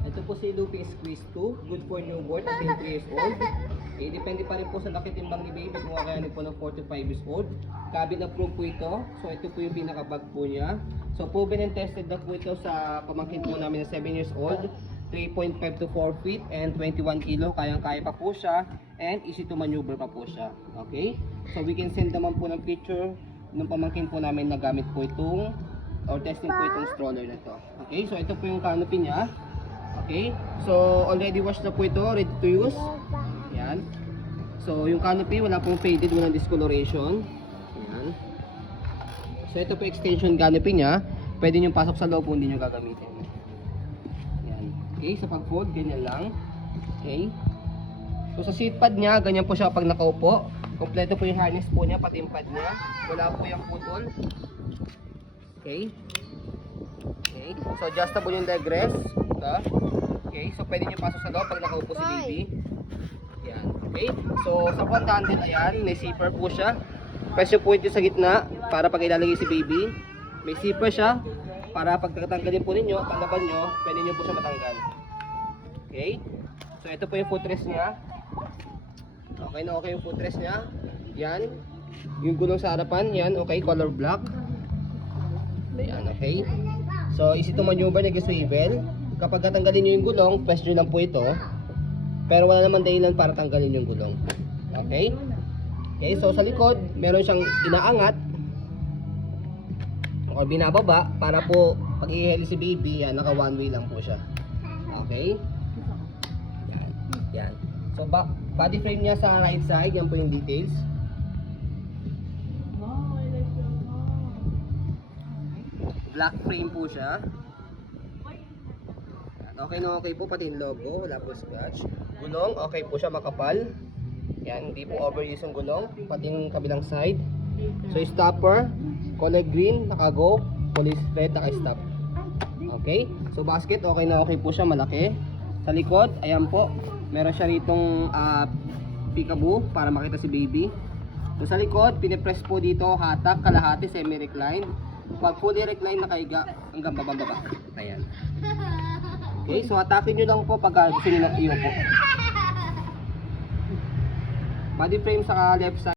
Ito po si Lupi Squeeze 2, good for newborn until 3 years old. Okay, depende pa rin po sa laki timbang ni baby kung kakayanin po ng 4 to 5 years old. Cabin approved po ito. So ito po yung pinaka-bag po niya. So proven and tested na po ito sa pamangkin po namin na 7 years old. 3.5 to 4 feet and 21 kilo. Kayang-kaya pa po siya and easy to maneuver pa po siya. Okay? So we can send naman po ng picture ng pamangkin po namin na gamit po itong or testing po itong stroller na to. Okay? So ito po yung canopy niya. Okay? So already washed na po ito, ready to use. Yan. So yung canopy wala pong faded, walang discoloration. Yan. So ito po extension canopy niya. Pwede nyo pasok sa loob kung hindi nyo gagamitin. Yan. Okay, sa pag-fold ganyan lang. Okay. So sa seat pad niya, ganyan po siya pag nakaupo. Kompleto po yung harness po niya, pati yung pad niya. Wala po yung putol. Okay. Okay. So adjustable yung leg rest. Okay, so pwede nyo pasok sa loob pag nakaupo si baby. Yan. Okay, so sa front handle, ayan, may zipper po siya. Pressure point yung sa gitna para pag ilalagay si baby. May zipper siya para pag tatanggalin po ninyo, paglaban nyo, pwede nyo po siya matanggal. Okay, so ito po yung footrest niya. Okay na okay yung footrest niya. Yan, yung gulong sa harapan, yan, okay, color black. Ayan, okay. So easy to maneuver, nag-swivel. Kapag natanggalin nyo yung gulong, press nyo lang po ito. Pero wala naman dahilan para tanggalin yung gulong. Okay? Okay, so sa likod, meron siyang inaangat o binababa para po pag i-heli si baby, yan, naka one way lang po siya. Okay? Yan. Yan. So body frame niya sa right side, yan po yung details. Black frame po siya. Okay na okay po, pati yung logo, wala po scratch. Gulong, okay po siya, makapal. Yan, hindi po overuse yung gulong, pati yung kabilang side. So stopper, color green, naka-go, police red, naka-stop. Okay, so basket, okay na okay po siya, malaki. Sa likod, ayan po, meron siya ritong peekaboo para makita si baby. So sa likod, pinipress po dito, hatak, kalahati, semi-recline. Pag fully recline, nakahiga hanggang babang-baba. Ayan. Okay, so atakin nyo lang po pag gusto nyo na iyo po. Body frame sa left side.